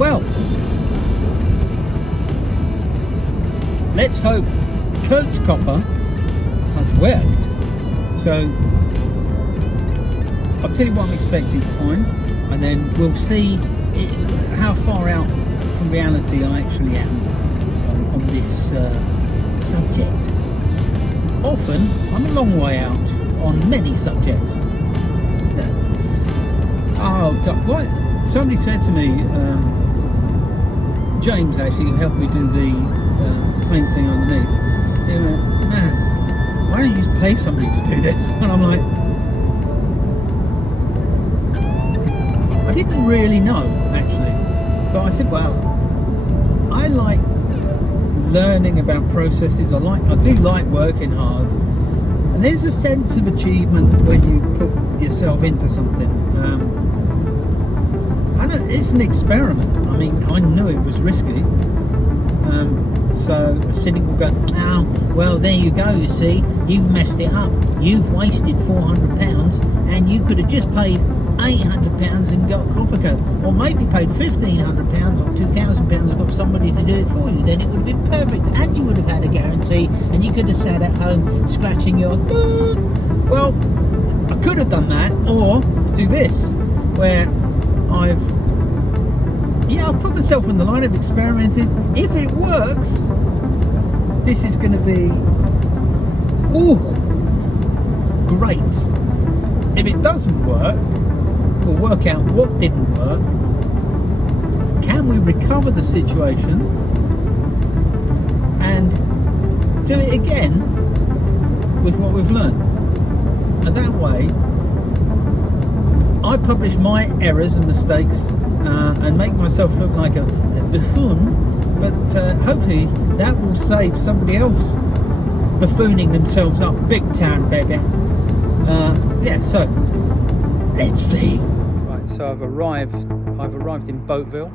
Well, let's hope coat copper has worked. So I'll tell you what I'm expecting to find, and then we'll see how far out from reality I actually am on this subject. Often I'm a long way out on many subjects. Oh God, what? Somebody said to me, James actually, who helped me do the painting underneath, he went, man, why don't you just pay somebody to do this? And I'm like, I didn't really know actually, but I said, well, I like learning about processes. I do like working hard, and there's a sense of achievement when you put yourself into something. I know it's an experiment. I mean, I knew it was risky. So a cynic will go, oh, well, there you go, you see, you've messed it up. You've wasted £400 and you could have just paid £800 and got coppercoat, or maybe paid £1,500 or £2,000 and got somebody to do it for you. Then it would have been perfect, and you would have had a guarantee, and you could have sat at home scratching your well, I could have done that, or do this, where I've put myself on the line, I've experimented. If it works, this is going to be great. If it doesn't work, we'll work out what didn't work. Can we recover the situation and do it again with what we've learned? And that way I publish my errors and mistakes and make myself look like a buffoon, but hopefully that will save somebody else buffooning themselves up big time, baby. So let's see. Right, so I've arrived in Boatville.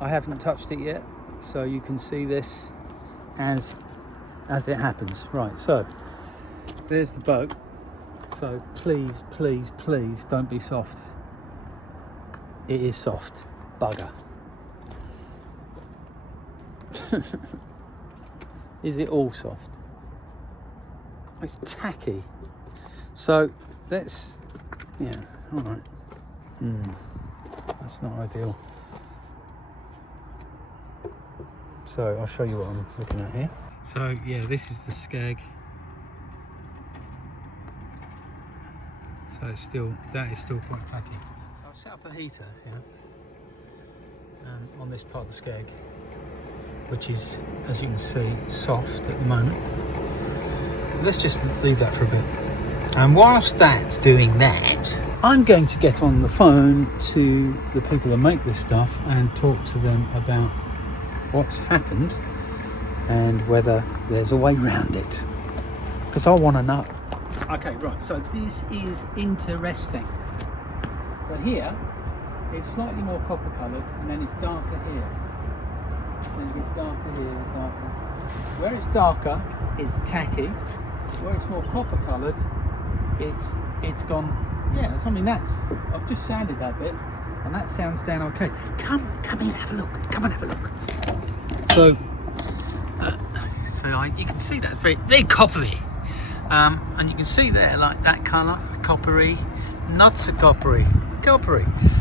I haven't touched it yet, so you can see this as it happens. Right, so there's the boat. So please, please, please don't be soft. It is soft, bugger. Is it all soft? It's tacky. So that's, all right. That's not ideal. So I'll show you what I'm looking at here. So yeah, this is the skeg. So that is still quite tacky. So I've set up a heater here on this part of the skeg, which is, as you can see, soft at the moment. Let's just leave that for a bit. And whilst that's doing that, I'm going to get on the phone to the people that make this stuff and talk to them about what's happened and whether there's a way around it, because I want to know. Okay, right, so this is interesting. So here, it's slightly more copper coloured, and then it's darker here. Then it gets darker here, darker. Where it's darker, it's tacky. Where it's more copper coloured, it's gone, I've just sanded that bit, and that sounds down okay. Come in, have a look. Come and have a look. So you can see that very, very coppery. And you can see there, like that colour, coppery, not so coppery.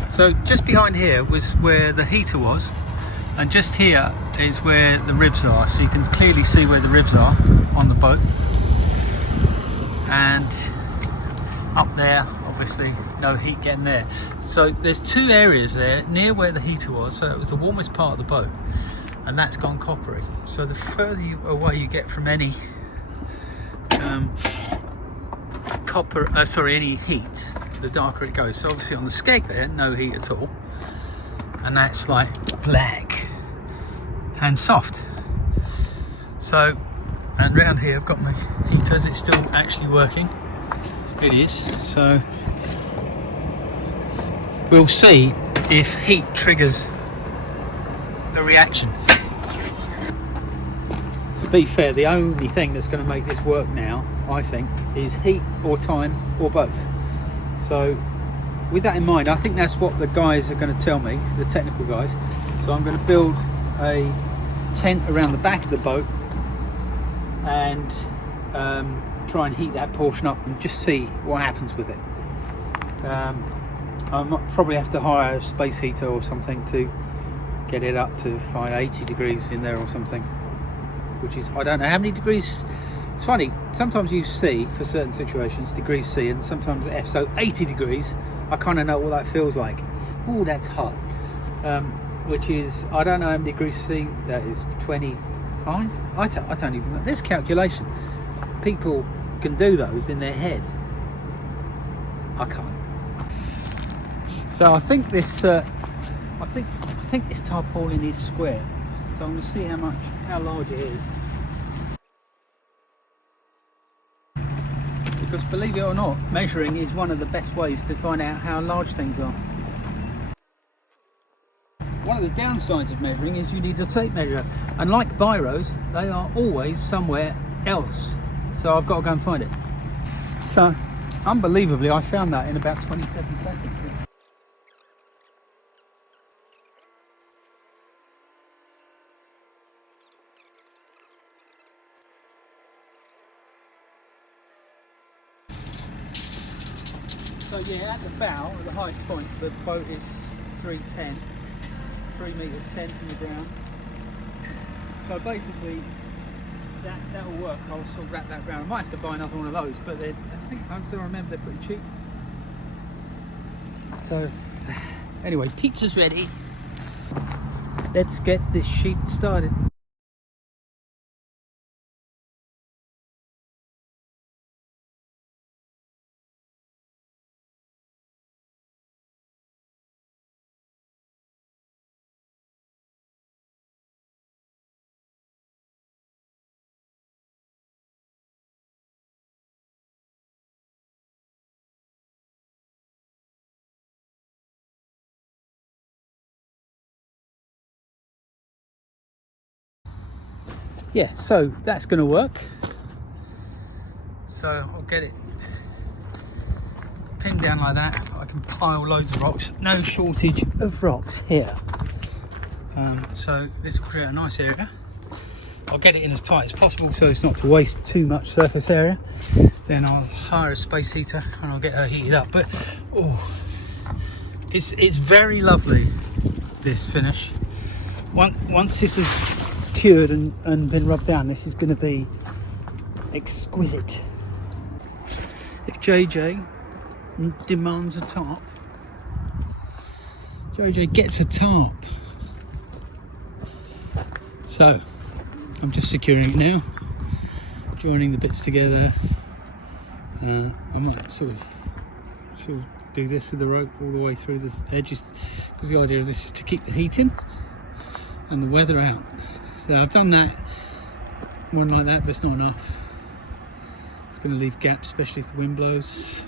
So just behind here was where the heater was, and just here is where the ribs are. So you can clearly see where the ribs are on the boat. And up there, obviously, no heat getting there. So there's two areas there near where the heater was. So it was the warmest part of the boat, and that's gone coppery. So the further away you get from any any heat, the darker it goes. So obviously on the skeg there, no heat at all, and that's like black and soft. So, and round here I've got my heaters. It's still actually working. It is. So we'll see if heat triggers the reaction. To be fair, the only thing that's going to make this work now, I think, is heat or time or both. So with that in mind, I think that's what the guys are going to tell me, the technical guys. So So I'm going to build a tent around the back of the boat and try and heat that portion up and just see what happens with it. I might probably have to hire a space heater or something to get it up to 80 degrees in there or something, which is, I don't know how many degrees. It's funny, sometimes you see for certain situations degrees C and sometimes F, so 80 degrees I kind of know what that feels like. Oh, that's hot. Which is, I don't know how many degrees C that is. 25? I don't even know. There's calculation. People can do those in their head. I can't. So I think this I think this tarpaulin is square. So I'm going to see how large it is. Because believe it or not, measuring is one of the best ways to find out how large things are. One of the downsides of measuring is you need a tape measure, and like biros, they are always somewhere else, so I've got to go and find it. So unbelievably, I found that in about 27 seconds. So yeah, at the bow, at the highest point, the boat is 3 meters 10 from the ground. So basically, that will work. I'll sort of wrap that around. I might have to buy another one of those, but I think I still remember they're pretty cheap. So anyway, pizza's ready. Let's get this sheet started. Yeah, so that's going to work. So I'll get it pinned down like that. I can pile loads of rocks. No shortage of rocks here. So this will create a nice area. I'll get it in as tight as possible so it's not to waste too much surface area. Then I'll hire a space heater and I'll get her heated up. But oh, it's very lovely, this finish. Once this is cured and been rubbed down, this is going to be exquisite. If JJ demands a tarp, JJ gets a tarp. So I'm just securing it now, joining the bits together. I might sort of do this with the rope all the way through this edges, because the idea of this is to keep the heat in and the weather out. So I've done that, one like that, but it's not enough. It's going to leave gaps, especially if the wind blows.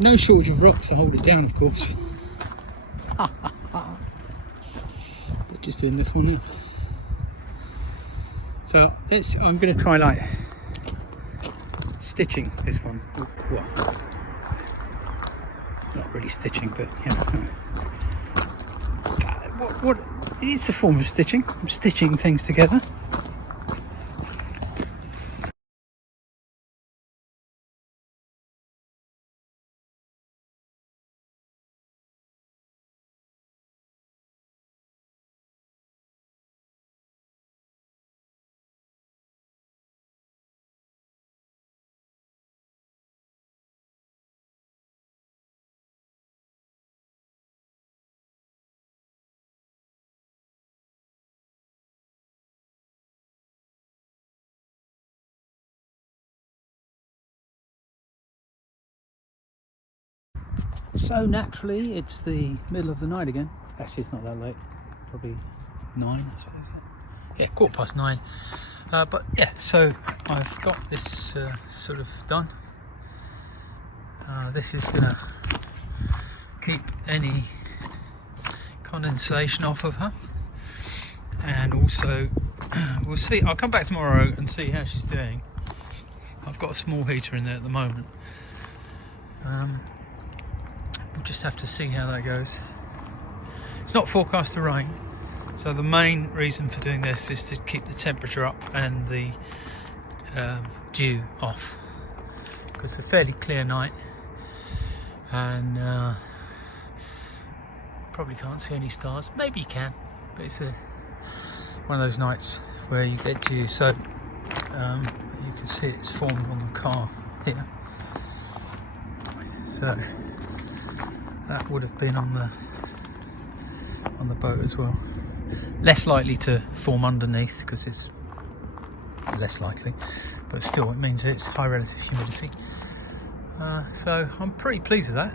No shortage of rocks to hold it down, of course. But just doing this one here. So I'm going to try like stitching this one. Well, not really stitching, but yeah. What? It's a form of stitching. I'm stitching things together. So naturally, it's the middle of the night again. Actually, it's not that late. Probably 9, I suppose. Yeah, 9:15. But yeah, so I've got this sort of done. This is going to keep any condensation off of her, and also we'll see. I'll come back tomorrow and see how she's doing. I've got a small heater in there at the moment. We'll just have to see how that goes. It's not forecast to rain, so the main reason for doing this is to keep the temperature up and the dew off, because it's a fairly clear night and probably can't see any stars. Maybe you can, but it's one of those nights where you get dew, so you can see it's formed on the car here. So that would have been on the boat as well. Less likely to form underneath because it's less likely, but still it means it's high relative humidity. So I'm pretty pleased with that.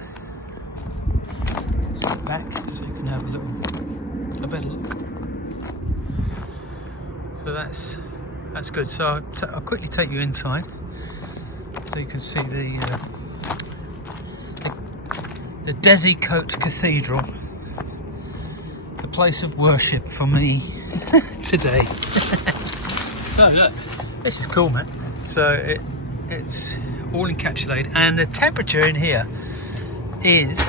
Step back so you can have a better look. So that's good. So I'll quickly take you inside so you can see the coppercoat Cathedral, the place of worship for me today. So look, this is cool, man. So it's all encapsulated, and the temperature in here is,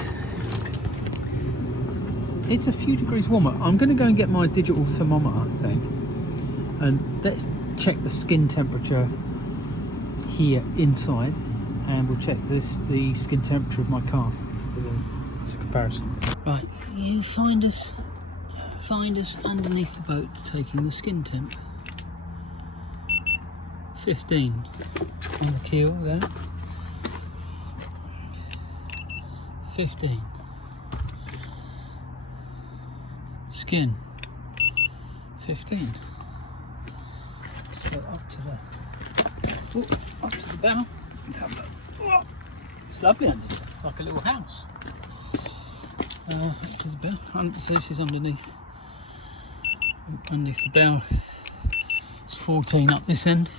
it's a few degrees warmer. I'm going to go and get my digital thermometer thing, and let's check the skin temperature here inside, and we'll check the skin temperature of my car as a comparison. Right, you find us underneath the boat taking the skin temp. 15 on the keel there. 15. Skin. 15. So up to the bow. Let's have a look. Oh, it's lovely under here. It's like a little house. Up to the bow. So this is underneath the bow. It's 14 up this end.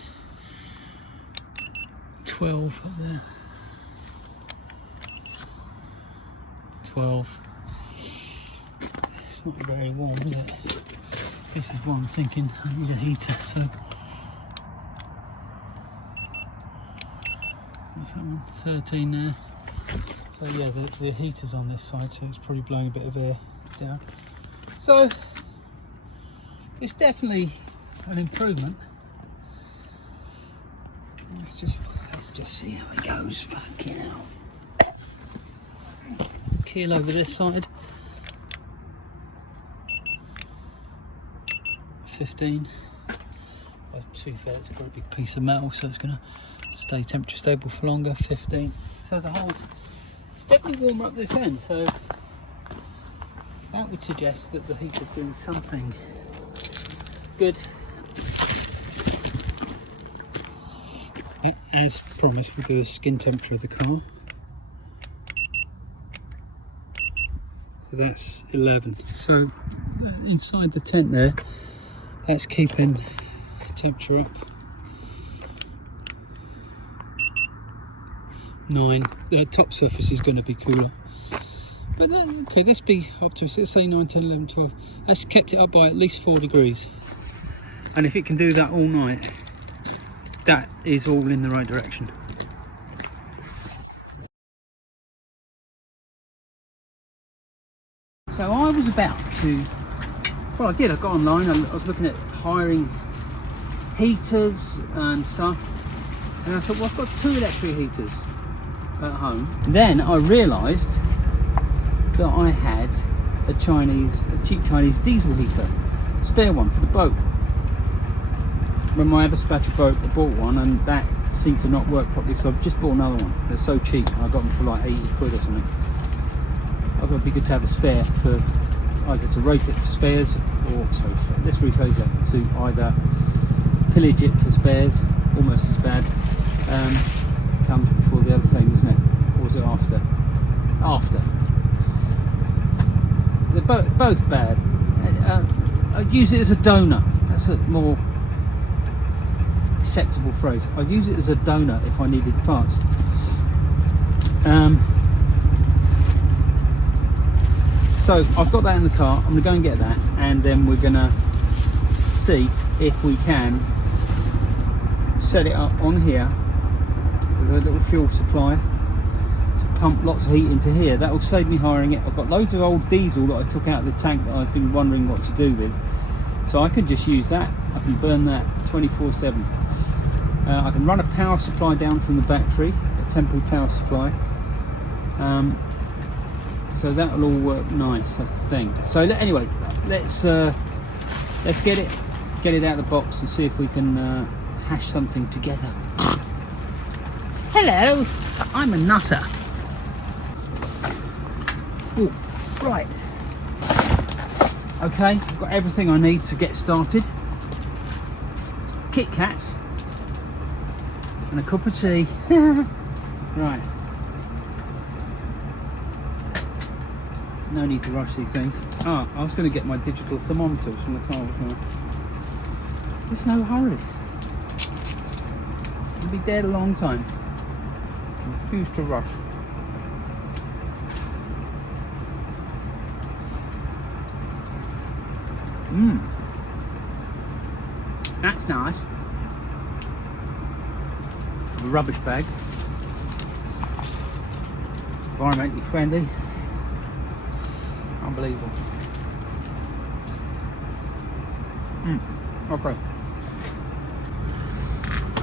12 up there. 12. It's not very warm, is it? This is what I'm thinking. I need a heater, so what's that one? 13 there. So yeah, the heater's on this side, so it's probably blowing a bit of air down. So it's definitely an improvement. Let's just see how it goes. Fucking hell. Keel over this side. 15. But to be fair, it's got a big piece of metal, so it's going to stay temperature stable for longer. 15. So the hole's, it's definitely warmer up this end, so that would suggest that the heater's doing something good. As promised, we'll do the skin temperature of the car. So that's 11. So inside the tent there, that's keeping temperature up. 9. The top surface is going to be cooler. But then, okay, let's be optimistic. Let's say 9, 10, 11, 12. That's kept it up by at least 4 degrees. And if it can do that all night, that is all in the right direction. So I was about to, well, I did, I got online, I was looking at hiring heaters and stuff, and I thought, well, I've got 2 electric heaters at home. And then I realised that I had a cheap Chinese diesel heater, spare one for the boat. When I had a spatcher boat, I bought one, and that seemed to not work properly, so I've just bought another one. They're so cheap, I got them for like 80 quid or something. I thought it'd be good to have a spare for either to rope it for spares, or so let's rephrase that, to either pillage it for spares, almost as bad. Comes before the other thing, isn't it? Or is it after? After. They're both bad. I'd use it as a donor. That's a more acceptable phrase. I'd use it as a donor if I needed the parts. So I've got that in the car. I'm going to go and get that, and then we're going to see if we can set it up on here with a little fuel supply to pump lots of heat into here. That will save me hiring it. I've got loads of old diesel that I took out of the tank that I've been wondering what to do with. So I can just use that. I can burn that 24/7. I can run a power supply down from the battery, a temporary power supply. So that will all work nice, I think. So anyway, let's get it out of the box and see if we can hash something together. Hello, I'm a nutter. Ooh, right. Okay, got everything I need to get started. Kit Kats and a cup of tea. Right. No need to rush these things. Ah, I was going to get my digital thermometers from the car before. There's no hurry. I'll be dead a long time. I refuse to rush. That's nice. A rubbish bag. Environmentally friendly. Unbelievable. Okay.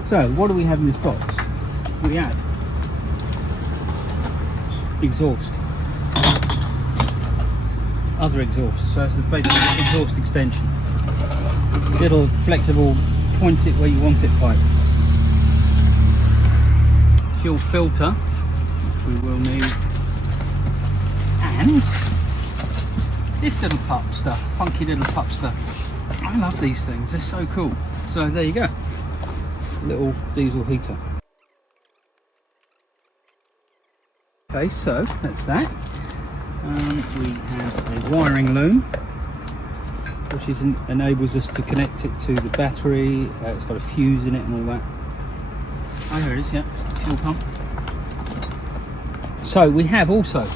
So, what do we have in this box? We have exhaust. Other exhaust. So it's basically an exhaust extension. Little flexible, point it where you want it pipe. Fuel filter, which we will need. And this little pup stuff, funky little pup stuff. I love these things, they're so cool. So there you go, little diesel heater. Okay, so that's that. We have a wiring loom, which enables us to connect it to the battery. It's got a fuse in it and all that. Oh, here it is, yeah, fuel pump. So we have also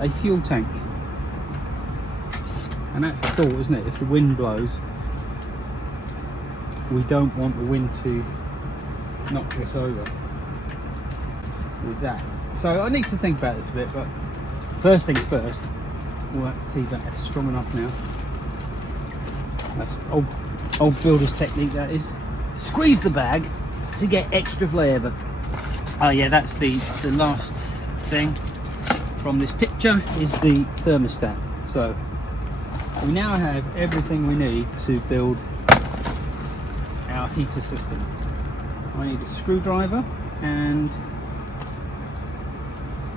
a fuel tank. And that's the thought, isn't it? If the wind blows, we don't want the wind to knock this over with that. So I need to think about this a bit, but first things first, we'll have to see that it's strong enough now. That's old builder's technique, that is. Squeeze the bag to get extra flavour. Oh yeah, that's the last thing from this picture is the thermostat. So we now have everything we need to build our heater system. I need a screwdriver and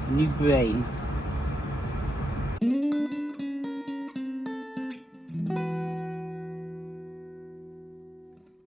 a new blade.